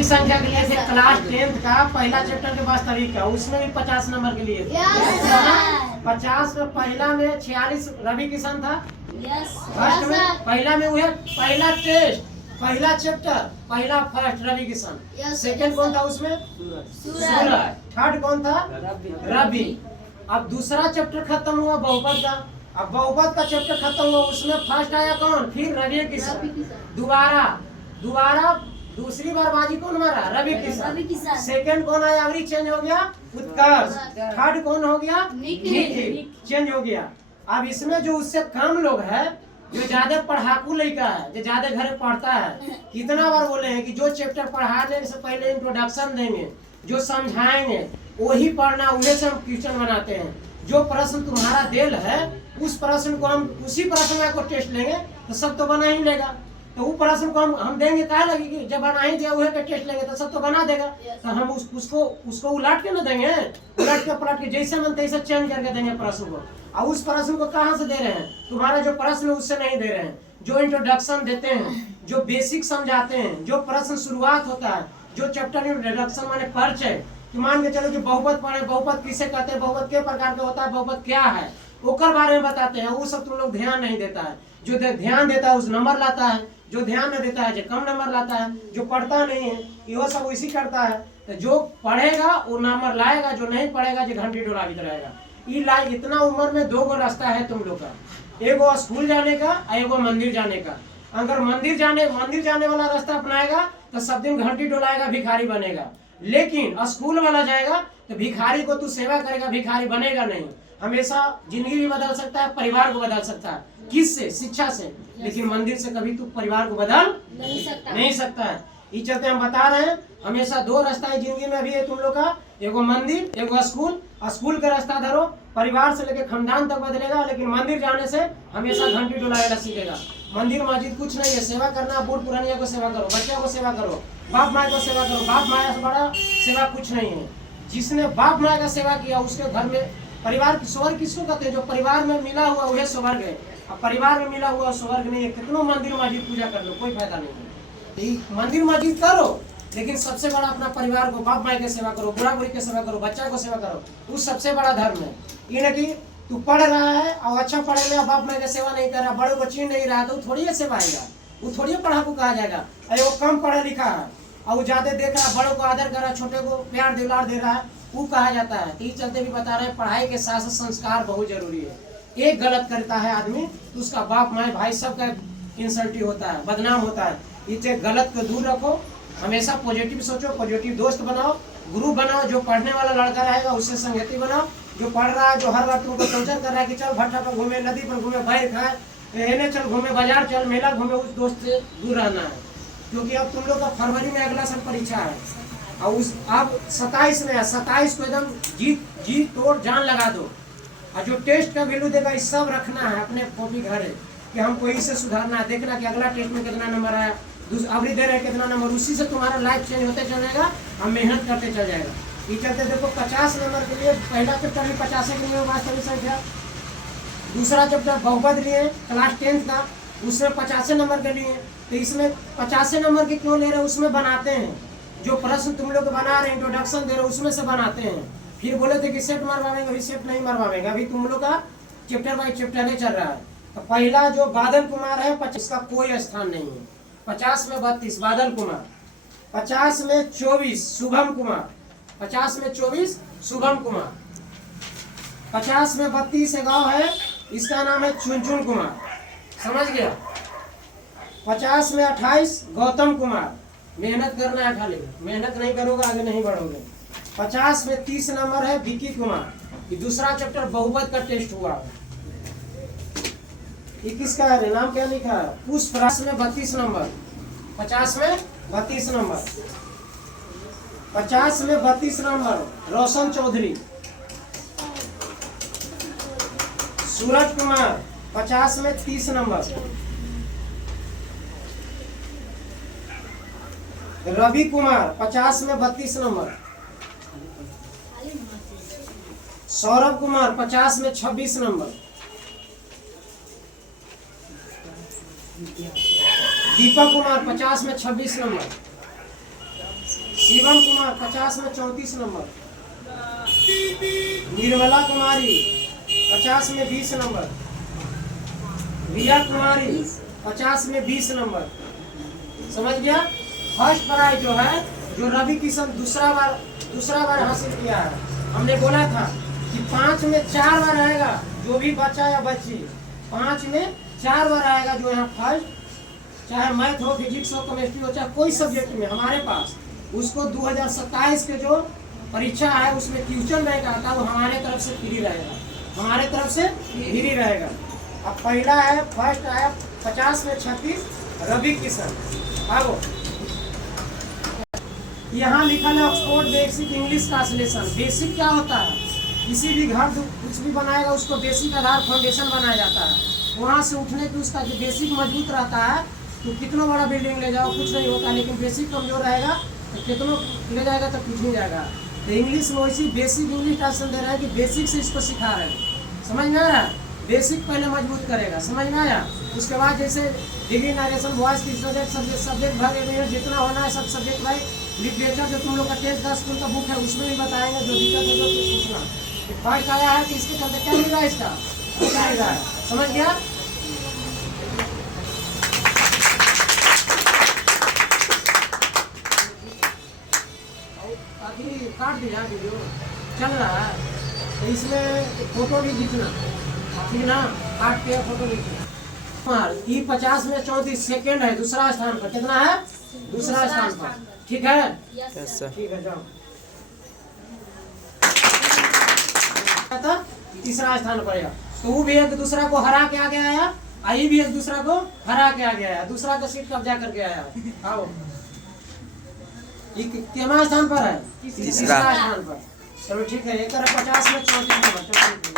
क्रमिक संख्या के लिए थे क्लास 10th का पहला चैप्टर के वास्तविक का, उसमें भी 50 नंबर के लिए थे। 50 में पहला में 46 रवि किशन था। फर्स्ट में पहला में हुए पहला टेस्ट, पहला चैप्टर, पहला फर्स्ट रवि किशन। सेकंड कौन था उसमें? सूरज। थर्ड कौन था? रवि। अब दूसरा चैप्टर खत्म हुआ बहुपद का। अब बहुपद का चैप्टर खत्म हुआ, उसमें फर्स्ट आया कौन? फिर रवि किशन। दोबारा दूसरी बार बाजी कौन मारा? रवि किशन। सेकंड कौन आया? अभी चेंज हो गया उत्कर्ष। थर्ड कौन हो गया? निखिल। चेंज हो गया। अब इसमें जो उससे कम लोग है, जो ज्यादा पढ़ाकू लड़का है, जो ज्यादा घर पढ़ता है, कितना बार बोले हैं कि जो चैप्टर पढ़ाने से पहले इंट्रोडक्शन देंगे, जो समझाएंगे वही पढ़ना, उन्हें से हम क्वेश्चन बनाते हैं। जो प्रश्न तुम्हारा दिल है उस प्रश्न को हम उसी प्रश्न में आपको टेस्ट लेंगे तो सब तो बना ही लेगा। तो वो प्रश्न को हम देंगे क्या लगेगी? जब बना ही दिया वही का टेस्ट लेंगे तो सब तो बना देगा। तो हम उसको उलट के ना देंगे, उलट के पलट के जैसे मन तैसे चेंज करके देंगे प्रश्न को। और उस प्रश्न को कहाँ से दे रहे हैं? तुम्हारा जो प्रश्न है उससे नहीं दे रहे हैं। जो इंट्रोडक्शन देते हैं, जो बेसिक समझाते हैं, जो प्रश्न शुरुआत होता है, जो चैप्टर इंट्रोडक्शन माने परिचय, तो मान के चलो कि बहुपद पढ़े, बहुपद किसे कहते हैं, बहुपद के प्रकार का होता है, बहुपद क्या है, ओकर बारे में बताते हैं। वो सब तुम लोग ध्यान नहीं देता है। जो ध्यान देता है उस नंबर लाता है, जो ध्यान नहीं देता है जो कम नंबर लाता है, जो पढ़ता नहीं है ये सब वैसी करता है। तो जो पढ़ेगा वो नंबर लाएगा, जो नहीं पढ़ेगा जो घंटी डोलावित रहेगा। ये इतना उम्र में दो गो रास्ता है तुम लोग का, एगो स्कूल जाने का और एगो मंदिर जाने का। अगर मंदिर जाने वाला रास्ता अपनाएगा तो सब दिन घंटी डोलाएगा, भिखारी बनेगा। लेकिन स्कूल वाला जाएगा तो भिखारी को तू सेवा करेगा, भिखारी बनेगा नहीं। हमेशा जिंदगी भी बदल सकता है, परिवार को बदल सकता है। किससे? शिक्षा से। लेकिन मंदिर से कभी तू परिवार को बदल नहीं सकता है। इस चलते हम बता रहे हैं हमेशा दो रास्ता है जिंदगी में अभी है तुम लोग का, एगो मंदिर एगो स्कूल। स्कूल का रास्ता धरो, परिवार से लेकर खानदान तक बदलेगा। लेकिन मंदिर जाने से हमेशा घंटी डोलाएगा सीखेगा। मंदिर मस्जिद कुछ नहीं है, सेवा करना, बूढ़ पुरानिया को सेवा करो, बच्चों को सेवा करो, बाप माँ को सेवा करो। बाप माँ से बड़ा सेवा कुछ नहीं है। जिसने बाप माँ का सेवा किया उसके घर में परिवार की स्वर्ग किसको कहते हैं? जो परिवार में मिला हुआ वही स्वर्ग है। अब परिवार में मिला हुआ स्वर्ग नहीं है। कितनों मंदिर मस्जिद पूजा कर लो, कोई फायदा नहीं है। मंदिर मस्जिद करो, लेकिन सबसे बड़ा अपना परिवार को, बाप माँ की सेवा करो, बुढ़ा बुढ़ी की सेवा करो, बच्चा को सेवा करो। वो सबसे बड़ा धर्म है। ये नहीं कि तू पढ़ रहा है और अच्छा पढ़े ले, बाप माँ की सेवा नहीं कर रहा, बड़े को चीन नहीं रहा, तो वो थोड़ी सेवा आएगा, वो थोड़ी पढ़ाकू कहा जाएगा। अरे वो कम पढ़ा लिखा है और वो ज्यादा देख रहा है, बड़ों को आदर कर रहा है, छोटे को प्यार दुलार दे रहा है, वो कहा जाता है। तो इस चलते भी बता रहे हैं पढ़ाई के साथ साथ संस्कार बहुत जरूरी है। एक गलत करता है आदमी तो उसका बाप माँ भाई सबका इंसल्टी होता है, बदनाम होता है। इससे गलत को दूर रखो, हमेशा पॉजिटिव सोचो, पॉजिटिव दोस्त बनाओ, ग्रुप बनाओ। जो पढ़ने वाला लड़का रहेगा उससे संगति बनाओ। जो पढ़ रहा है, जो हर बार तुमको टॉर्चर कर रहा है कि चल भट्टा पर घूमे, नदी पर घूमे, बैर खाए, एने चल घूमे, बाजार चल, मेला घूमे, उस दोस्त से दूर रहना है। क्योंकि अब तुम लोग का फरवरी में अगला साल परीक्षा है और उस अब 27 में है, 27 को एकदम जी तोड़ जान लगा दो। और जो टेस्ट का वैल्यू देगा इस सब रखना है अपने कॉपी घर कि हमको इससे सुधारना है, देखना कि अगला टेस्ट में कितना नंबर आया, अभी दे रहे कितना नंबर, उसी से तुम्हारा लाइफ चेंज होते चलेगा और मेहनत करते चल जाएगा। ये चलते देखो 50 नंबर के लिए पहला चैप्टर भी 50 के लिए वास्तविक संख्या, दूसरा चैप्टर बहुपद लिए क्लास 10th का, उसमें 50 नंबर के लिए। तो इसमें 50 नंबर के क्यों ले रहे हैं? उसमें बनाते हैं जो प्रश्न तुम लोग बना रहे हैं, इंट्रोडक्शन दे रहे हो, उसमें से बनाते हैं। फिर बोले थे कि सेट मरवाएंगे, अभी सेट नहीं मरवाएंगे, अभी तुम लोग का चैप्टर बाई चैप्टर नहीं चल रहा है। तो पहला जो बादल कुमार है 50 का कोई स्थान नहीं है। 50 में 32 बादल कुमार, 50 में 24 शुभम कुमार, 50 में 24 शुभम कुमार, 50 में 32 गांव है, इसका नाम है चुनचुन कुमार, समझ गया। 50 में 28 गौतम कुमार। मेहनत करना है, खाली मेहनत नहीं करोगे आगे नहीं बढ़ोगे। 50 में 30 नंबर है विकी कुमार। ये दूसरा चैप्टर बहुपद का टेस्ट हुआ। ये किसका है? नाम क्या लिखा है? पुष्प। 50 में 32 नंबर, 50 में 32 नंबर, 50 में 32 नंबर रोशन चौधरी। सूरज कुमार 50 में 30 नंबर, रवि कुमार 50 में 32 नंबर, सौरभ कुमार 50 में 26 नंबर, दीपक कुमार 50 में 26 नंबर, शिवम कुमार 50 में 34 नंबर। निर्मला कुमारी 50 में 20 नंबर। रिया कुमारी 50 में 20 नंबर। समझ गया। फर्स्ट प्राइज जो है, जो रवि किशन दूसरा बार हासिल किया है, हमने बोला था कि 5 में 4 बार आएगा जो भी बच्चा या बच्ची, 5 में 4 बार आएगा जो यहाँ फर्स्ट, चाहे मैथ हो, फिजिक्स हो, केमिस्ट्री हो, चाहे कोई सब्जेक्ट में हमारे पास, उसको 2027 के जो परीक्षा है उसमें ट्यूशन बैंक आता है, वो हमारे तरफ से फ्री रहेगा, हमारे तरफ से फ्री रहेगा। अब पहला है, फर्स्ट आया 50 में 36 रवि किशन। आओ, यहाँ लिखा है Oxford basic English translation. Basic क्या होता है? किसी भी घर कुछ भी बनाएगा उसको बेसिक आधार फाउंडेशन बनाया जाता है। वहाँ से उठने की उसका जो बेसिक मजबूत रहता है तो कितना बड़ा बिल्डिंग ले जाओ कुछ नहीं होता, लेकिन बेसिक कमजोर रहेगा तो कितना ले जाएगा तो कुछ नहीं जाएगा। तो इंग्लिश में वैसी बेसिक इंग्लिश ट्रांसलेशन दे रहा है कि बेसिक से इसको सिखा रहे हैं। समझ में आया? बेसिक पहले मजबूत करेगा। समझ में आया? उसके बाद जैसे डिग्री, नरेशन, वॉइस की सब्जेक्ट भरे हुए हैं, जितना होना है सब सब्जेक्ट भाई। लिटरेचर जो तुम लोग का 10th का स्कूल का बुक है उसमें भी बताएंगे, जो दिक्कत है जो पूछना। फर्स्ट आया है कि इसके चलते क्या मिल रहा है, इसका क्या मिल रहा है, समझ गया? अभी काट दिया वीडियो चल रहा है, तो इसमें फोटो भी खींचना, ठीक ना? काट के फोटो भी खींचना। ये 50 में 34 सेकेंड है, दूसरा स्थान पर। कितना है? दूसरा स्थान पर। ठीक है? Yes sir. ठीक है, जाओ। तीसरा स्थान पर आया, तो वो भी एक दूसरा को हरा के आगे आया, आई भी एक दूसरा को हरा के आगे आया, दूसरा का सीट कब्जा करके आया। आओ, कितना स्थान पर है? तीसरा स्थान पर। चलो ठीक है, एक 50 में 34 नंबर।